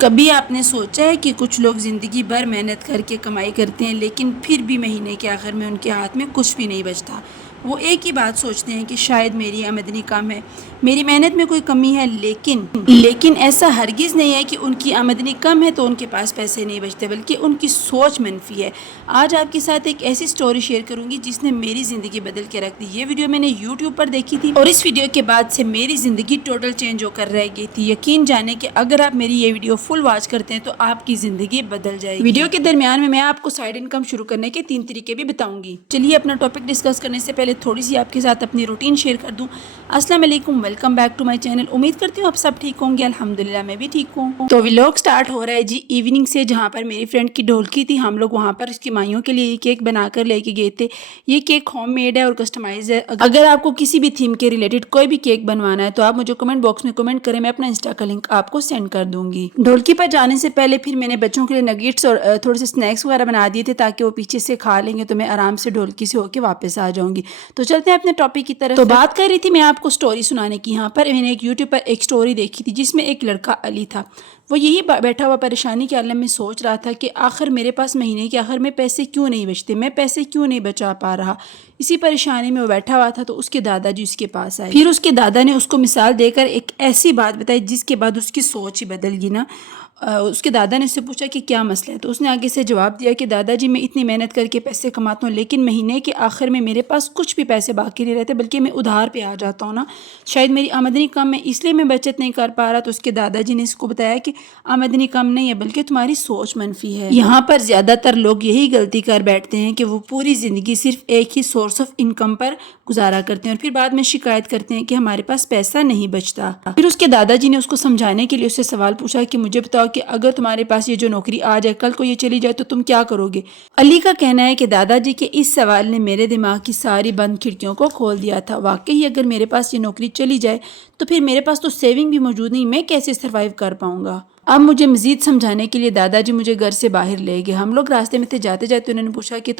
کبھی آپ نے سوچا ہے کہ کچھ لوگ زندگی بھر محنت کر کے کمائی کرتے ہیں لیکن پھر بھی مہینے کے آخر میں ان کے ہاتھ میں کچھ بھی نہیں بچتا۔ وہ ایک ہی بات سوچتے ہیں کہ شاید میری آمدنی کم ہے، میری محنت میں کوئی کمی ہے، لیکن ایسا ہرگز نہیں ہے کہ ان کی آمدنی کم ہے تو ان کے پاس پیسے نہیں بچتے، بلکہ ان کی سوچ منفی ہے۔ آج آپ کے ساتھ ایک ایسی سٹوری شیئر کروں گی جس نے میری زندگی بدل کے رکھ دی۔ یہ ویڈیو میں نے یوٹیوب پر دیکھی تھی اور اس ویڈیو کے بعد سے میری زندگی ٹوٹل چینج ہو کر رہ گئی تھی۔ یقین جانے کہ اگر آپ میری یہ ویڈیو فل واچ کرتے ہیں تو آپ کی زندگی بدل جائے گی۔ ویڈیو کے درمیان میں آپ کو سائیڈ انکم شروع کرنے کے 3 طریقے بھی بتاؤں گی۔ چلیے اپنا ٹاپک ڈسکس کرنے سے پہلے تھوڑی سی آپ کے ساتھ اپنی روٹین شیئر کر دوں۔ السلام علیکم، welcome back to my channel. امید کرتی ہوں آپ سب ٹھیک ہوں گے، الحمدللہ میں بھی ٹھیک ہوں۔ تو ویلوگ سٹارٹ ہو رہا ہے جی ایوننگ سے، جہاں پر میری فرینڈ کی ڈھولکی تھی۔ ہم لوگ وہاں پر اس کی مائیوں کے لیے کیک بنا کر لے کے گئے تھے۔ یہ کیک ہوم میڈ ہے اور کسٹمائز ہے۔ اگر آپ کو کسی بھی تھیم کے ریلیٹڈ کوئی بھی کیک بنوانا ہے تو آپ مجھے کمنٹ باکس میں کمنٹ کریں، میں اپنا انسٹا کا لنک آپ کو سینڈ کر دوں گی۔ ڈھولکی پر جانے سے پہلے پھر میں نے بچوں کے لیے نگیٹس اور تھوڑے سے سنیکس وغیرہ بنا دیے تھے تاکہ وہ پیچھے سے کھا لیں گے تو میں آرام سے ڈھولکی سے ہو کے واپس آ جاؤں گی۔ تو چلتے ہیں اپنے ٹاپک کی طرف۔ تو بات کر رہی تھی میں آپ کو سٹوری سنانے کی۔ یہاں پر میں نے ایک یوٹیوب پر ایک سٹوری دیکھی تھی جس میں ایک لڑکا علی تھا۔ وہ یہی بیٹھا ہوا پریشانی کے عالم میں سوچ رہا تھا کہ آخر میرے پاس مہینے کے آخر میں پیسے کیوں نہیں بچتے، میں پیسے کیوں نہیں بچا پا رہا۔ اسی پریشانی میں وہ بیٹھا ہوا تھا تو اس کے دادا جی اس کے پاس آئے۔ پھر اس کے دادا نے اس کو مثال دے کر ایک ایسی بات بتائی جس کے بعد اس کی سوچ ہی بدل گئی نا۔ اس کے دادا نے اس سے پوچھا کہ کیا مسئلہ ہے، تو اس نے آگے سے جواب دیا کہ دادا جی میں اتنی محنت کر کے پیسے کماتا ہوں لیکن مہینے کے آخر میں میرے پاس کچھ بھی پیسے باقی نہیں رہتے، بلکہ میں ادھار پہ آ جاتا ہوں نا۔ شاید میری آمدنی کم ہے اس لیے میں بچت نہیں کر پا رہا۔ تو اس کے دادا جی نے اس کو بتایا کہ آمدنی کم نہیں ہے بلکہ تمہاری سوچ منفی ہے۔ یہاں پر زیادہ تر لوگ یہی غلطی کر بیٹھتے ہیں کہ وہ پوری زندگی صرف ایک ہی سورس آف انکم پر گزارا کرتے ہیں اور پھر بعد میں شکایت کرتے ہیں کہ ہمارے پاس پیسہ نہیں بچتا۔ پھر اس کے دادا جی نے اس کو سمجھانے کے لیے اس سے سوال پوچھا کہ مجھے بتاؤ کہ اگر تمہارے پاس یہ جو نوکری آ جائے، کل کو یہ چلی جائے تو تم کیا کرو گے؟ علی کا کہنا ہے کہ دادا جی کے اس سوال نے میرے دماغ کی ساری بند کھڑکیوں کو کھول دیا تھا۔ واقعی اگر میرے پاس یہ نوکری چلی جائے تو پھر میرے پاس تو سیونگ بھی موجود نہیں، میں کیسے سروائیو کر پاؤں گا؟ اب مجھے مزید سمجھانے کے لیے دادا جی مجھے گھر سے باہر لے گئے۔ ہم لوگ راستے میں تھے، جاتے جاتے انہوں نے پوچھا کہ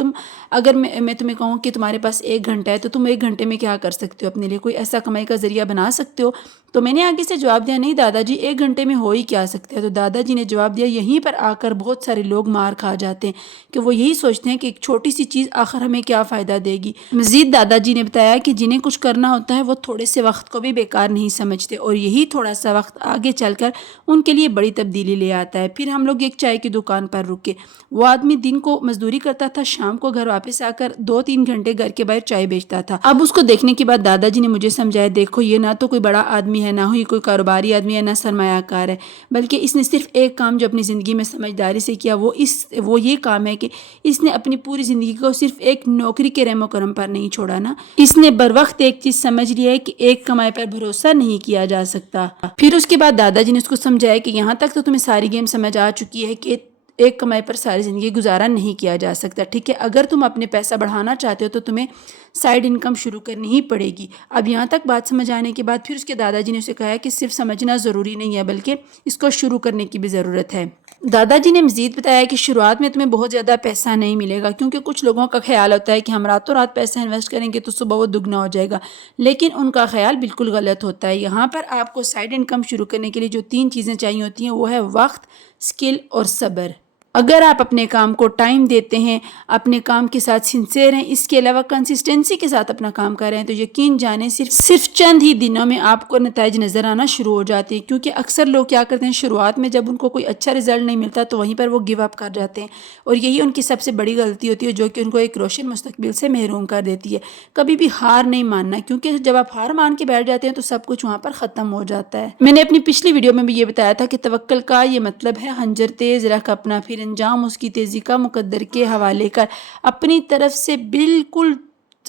اگر میں تمہیں کہوں کہ تمہارے پاس 1 گھنٹہ ہے تو تم 1 گھنٹے میں کیا کر سکتے ہو، اپنے لیے کوئی ایسا کمائی کا ذریعہ بنا سکتے ہو؟ تو میں نے آگے سے جواب دیا نہیں دادا جی 1 گھنٹے میں ہو ہی کیا سکتے ہیں۔ تو دادا جی نے جواب دیا یہیں پر آ کر بہت سارے لوگ مار کھا جاتے ہیں کہ وہ یہی سوچتے ہیں کہ ایک چھوٹی سی چیز آخر ہمیں کیا فائدہ دے گی۔ مزید دادا جی نے بتایا کہ جنہیں کچھ کرنا ہوتا ہے وہ تھوڑے سے وقت کو بھی بیکار نہیں سمجھتے اور یہی تھوڑا سا وقت آگے چل کر ان کے لیے بڑی تبدیلی لے آتا ہے۔ پھر ہم لوگ ایک چائے کی دکان پر رکے۔ وہ آدمی دن کو مزدوری کرتا تھا، شام کو گھر واپس آ کر 2-3 گھنٹے گھر کے باہر چائے بیچتا تھا۔ اب اس کو دیکھنے کے بعد دادا جی نے مجھے سمجھایا دیکھو یہ نہ تو کوئی بڑا آدمی ہے، نہ ہی کوئی کاروباری آدمی ہے، نہ سرمایہ کار ہے، بلکہ اس نے صرف ایک کام جو اپنی زندگی میں سمجھداری سے کیا وہ یہ کام ہے کہ اس نے اپنی پوری زندگی کو صرف ایک نوکری کے رحم و کرم پر نہیں چھوڑا نا، اس نے بر وقت ایک چیز سمجھ لیا ہے کہ ایک کمائی پر بھروسہ نہیں کیا جا سکتا۔ پھر اس کے بعد دادا جی نے اس کو سمجھایا کہ یہاں تک تو تمہیں ساری گیم سمجھ آ چکی ہے کہ ایک کمائی پر ساری زندگی گزارا نہیں کیا جا سکتا، ٹھیک ہے؟ اگر تم اپنے پیسہ بڑھانا چاہتے ہو تو تمہیں سائیڈ انکم شروع کرنی ہی پڑے گی۔ اب یہاں تک بات سمجھ آنے کے بعد پھر اس کے دادا جی نے اسے کہا کہ صرف سمجھنا ضروری نہیں ہے بلکہ اس کو شروع کرنے کی بھی ضرورت ہے۔ دادا جی نے مزید بتایا کہ شروعات میں تمہیں بہت زیادہ پیسہ نہیں ملے گا کیونکہ کچھ لوگوں کا خیال ہوتا ہے کہ ہم راتوں رات پیسہ انویسٹ کریں گے تو صبح وہ دگنا ہو جائے گا، لیکن ان کا خیال بالکل غلط ہوتا ہے۔ یہاں پر آپ کو سائیڈ انکم شروع کرنے کے لیے جو 3 چیزیں چاہیے ہوتی ہیں وہ ہے وقت، اسکل اور صبر۔ اگر آپ اپنے کام کو ٹائم دیتے ہیں، اپنے کام کے ساتھ سنسیئر ہیں، اس کے علاوہ کنسسٹنسی کے ساتھ اپنا کام کر رہے ہیں تو یقین جانیں صرف چند ہی دنوں میں آپ کو نتائج نظر آنا شروع ہو جاتے ہیں۔ کیونکہ اکثر لوگ کیا کرتے ہیں شروعات میں جب ان کو کوئی اچھا رزلٹ نہیں ملتا تو وہیں پر وہ گیو اپ کر جاتے ہیں اور یہی ان کی سب سے بڑی غلطی ہوتی ہے جو کہ ان کو ایک روشن مستقبل سے محروم کر دیتی ہے۔ کبھی بھی ہار نہیں ماننا کیونکہ جب آپ ہار مان کے بیٹھ جاتے ہیں تو سب کچھ وہاں پر ختم ہو جاتا ہے۔ میں نے اپنی پچھلی ویڈیو میں بھی یہ بتایا تھا کہ توکل کا یہ مطلب ہے خنجر تیز رکھ اپنا، پھر انجام اس کی تیزی کا مقدر کے حوالے کر، اپنی طرف سے بالکل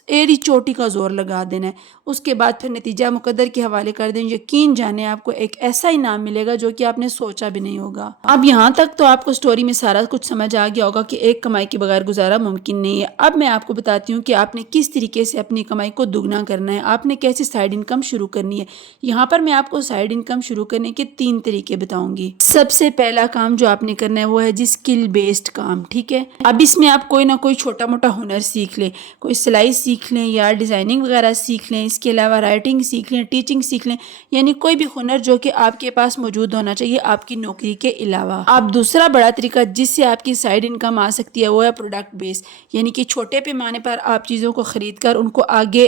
ایڑی چوٹی کا زور لگا دینا ہے، اس کے بعد پھر نتیجہ مقدر کے حوالے کر دیں۔ یقین جانیں آپ کو ایک ایسا انعام ملے گا جو کہ آپ نے سوچا بھی نہیں ہوگا۔ اب یہاں تک تو آپ کو سٹوری میں سارا کچھ سمجھ آ گیا ہوگا کہ ایک کمائی کے بغیر گزارا ممکن نہیں ہے۔ اب میں آپ کو بتاتی ہوں کہ آپ نے کس طریقے سے اپنی کمائی کو دگنا کرنا ہے، آپ نے کیسے سائیڈ انکم شروع کرنی ہے۔ یہاں پر میں آپ کو سائیڈ انکم شروع کرنے کے 3 طریقے بتاؤں گی۔ سب سے پہلا کام جو آپ نے کرنا ہے وہ ہے اسکل بیسڈ کام، ٹھیک ہے؟ اب اس میں آپ کوئی نہ کوئی چھوٹا موٹا ہنر سیکھ لیں، کوئی سلائی سیکھ لیں یا ڈیزائننگ وغیرہ سیکھ لیں، اس کے علاوہ رائٹنگ سیکھ لیں، ٹیچنگ سیکھ لیں، یعنی کوئی بھی ہنر جو کہ آپ کے پاس موجود ہونا چاہیے آپ کی نوکری کے علاوہ۔ آپ دوسرا بڑا طریقہ جس سے آپ کی سائیڈ انکم آ سکتی ہے وہ ہے پروڈکٹ بیس، یعنی کہ چھوٹے پیمانے پر آپ چیزوں کو خرید کر ان کو آگے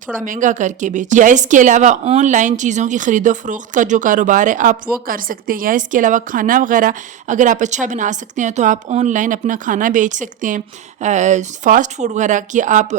تھوڑا مہنگا کر کے بیچیں، یا اس کے علاوہ آن لائن چیزوں کی خرید و فروخت کا جو کاروبار ہے آپ وہ کر سکتے ہیں، یا اس کے علاوہ کھانا وغیرہ اگر آپ اچھا بنا سکتے ہیں تو آپ آن لائن اپنا کھانا بیچ سکتے ہیں، فاسٹ فوڈ وغیرہ کی آپ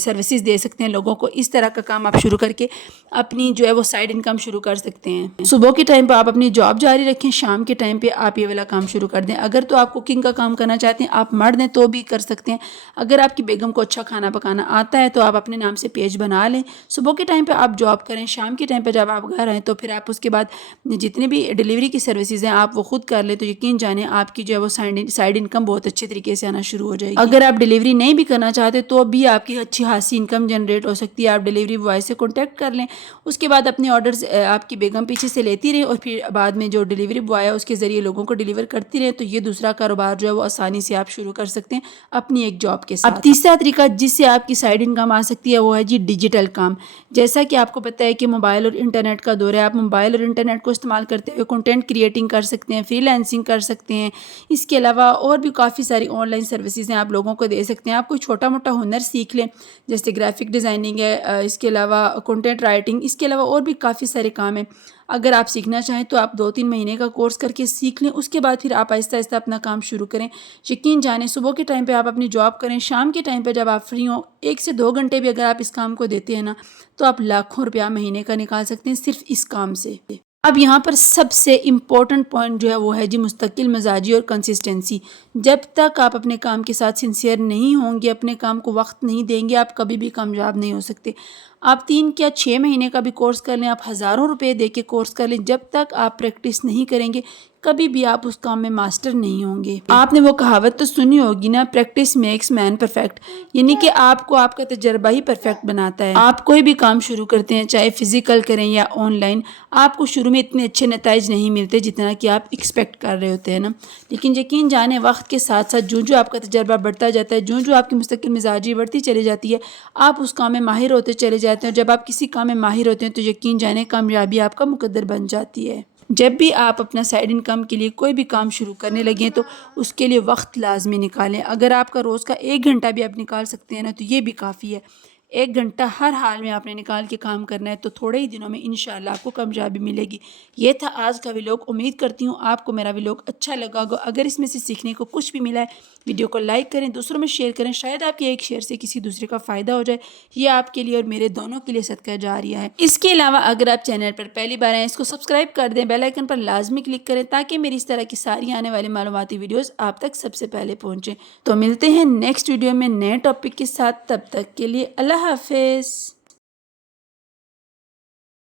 سروسز دے سکتے ہیں لوگوں کو۔ اس طرح کا کام آپ شروع کر کے اپنی جو ہے وہ سائیڈ انکم شروع کر سکتے ہیں۔ صبح کے ٹائم پہ آپ اپنی جاب جاری رکھیں، شام کے ٹائم پہ آپ یہ والا کام شروع کر دیں۔ اگر تو آپ کوکنگ کا کام کرنا چاہتے ہیں، آپ مرد ہیں تو بھی کر سکتے ہیں۔ اگر آپ کی بیگم کو اچھا کھانا پکانا آتا ہے تو آپ اپنے نام سے پیج بنا لیں، صبح کے ٹائم پہ آپ جاب کریں، شام کے ٹائم پہ جب آپ گھر آئیں تو پھر آپ اس کے بعد جتنے بھی ڈیلیوری کی سروسز ہیں آپ وہ خود کر لیں، تو یقین جانیں آپ کی جو ہے وہ سائیڈ انکم بہت اچھے طریقے سے آنا شروع ہو جائے گی۔ اگر آپ ڈیلیوری نہیں بھی کرنا چاہتے تو بھی آپ کی اچھی خاصی انکم جنریٹ ہو سکتی ہے۔ آپ ڈیلیوری بوائے سے کانٹیکٹ کر لیں، اس کے بعد اپنے آرڈرز آپ کی بیگم پیچھے سے لیتی رہیں اور پھر بعد میں جو ڈیلیوری بوائے ہے اس کے ذریعے لوگوں کو ڈیلیور کرتی رہیں، تو یہ دوسرا کاروبار جو ہے وہ آسانی سے آپ شروع کر سکتے ہیں اپنی ایک جاب کے ساتھ۔ اب تیسرا طریقہ جس سے آپ کی سائیڈ انکم آ سکتی ہے وہ ہے ڈیجیٹل کام۔ جیسا کہ آپ کو پتہ ہے کہ موبائل اور انٹرنیٹ کا دور ہے، آپ موبائل اور انٹرنیٹ کو استعمال کرتے ہوئے کنٹینٹ کریٹنگ کر سکتے ہیں، فری لانسنگ کر سکتے ہیں، اس کے علاوہ اور بھی کافی ساری آن لائن سروسز ہیں آپ لوگوں کو دے سکتے ہیں۔ آپ کوئی چھوٹا موٹا ہنر سیکھ لیں، جیسے گرافک ڈیزائننگ ہے، اس کے علاوہ کنٹینٹ رائٹنگ، اس کے علاوہ اور بھی کافی سارے کام ہیں۔ اگر آپ سیکھنا چاہیں تو آپ 2-3 مہینے کا کورس کر کے سیکھ لیں، اس کے بعد پھر آپ آہستہ آہستہ اپنا کام شروع کریں۔ یقین جانیں صبح کے ٹائم پہ آپ اپنی جاب کریں، شام کے ٹائم پہ جب آپ فری ہوں 1 سے 2 گھنٹے بھی اگر آپ اس کام کو دیتے ہیں نا تو آپ لاکھوں روپیہ مہینے کا نکال سکتے ہیں صرف اس کام سے۔ اب یہاں پر سب سے امپورٹنٹ پوائنٹ جو ہے وہ ہے مستقل مزاجی اور کنسسٹنسی۔ جب تک آپ اپنے کام کے ساتھ سنسیئر نہیں ہوں گے، اپنے کام کو وقت نہیں دیں گے، آپ کبھی بھی کامیاب نہیں ہو سکتے۔ آپ 3 یا 6 مہینے کا بھی کورس کر لیں، آپ ہزاروں روپے دے کے کورس کر لیں، جب تک آپ پریکٹس نہیں کریں گے کبھی بھی آپ اس کام میں ماسٹر نہیں ہوں گے۔ آپ نے وہ کہاوت تو سنی ہوگی نا، پریکٹس میکس مین پرفیکٹ، یعنی کہ آپ کو آپ کا تجربہ ہی پرفیکٹ بناتا ہے۔ آپ کوئی بھی کام شروع کرتے ہیں چاہے فزیکل کریں یا آن لائن، آپ کو شروع میں اتنے اچھے نتائج نہیں ملتے جتنا کہ آپ ایکسپیکٹ کر رہے ہوتے ہیں نا، لیکن یقین جانیں وقت کے ساتھ ساتھ جو آپ کا تجربہ بڑھتا جاتا ہے، جو آپ کی مستقل مزاجی بڑھتی چلی جاتی ہے، آپ اس کام میں ماہر ہوتے چلے جاتے ہیں، اور جب آپ کسی کام میں ماہر ہوتے ہیں تو یقین جانیں کامیابی آپ کا مقدر بن جاتی ہے۔ جب بھی آپ اپنا سائیڈ انکم کے لیے کوئی بھی کام شروع کرنے لگیں تو اس کے لیے وقت لازمی نکالیں۔ اگر آپ کا روز کا 1 گھنٹہ بھی آپ نکال سکتے ہیں نا تو یہ بھی کافی ہے۔ 1 گھنٹہ ہر حال میں آپ نے نکال کے کام کرنا ہے تو تھوڑے ہی دنوں میں انشاءاللہ آپ کو کامیابی ملے گی۔ یہ تھا آج کا ولاگ، امید کرتی ہوں آپ کو میرا ولاگ اچھا لگا ہوگا۔ اگر اس میں سے سیکھنے کو کچھ بھی ملا ہے ویڈیو کو لائک کریں، دوسروں میں شیئر کریں، شاید آپ کے ایک شیئر سے کسی دوسرے کا فائدہ ہو جائے، یہ آپ کے لیے اور میرے دونوں کے لیے صدقہ جاریہ ہے۔ اس کے علاوہ اگر آپ چینل پر پہلی بار آئیں اس کو سبسکرائب کر دیں، بیل آئیکن پر لازمی کلک کریں تاکہ میری اس طرح کی ساری آنے والی معلوماتی ویڈیوز آپ تک سب سے پہلے پہنچیں۔ تو ملتے ہیں نیکسٹ ویڈیو میں نئے ٹاپک کے ساتھ، تب تک کے لیے اللہ حافظ۔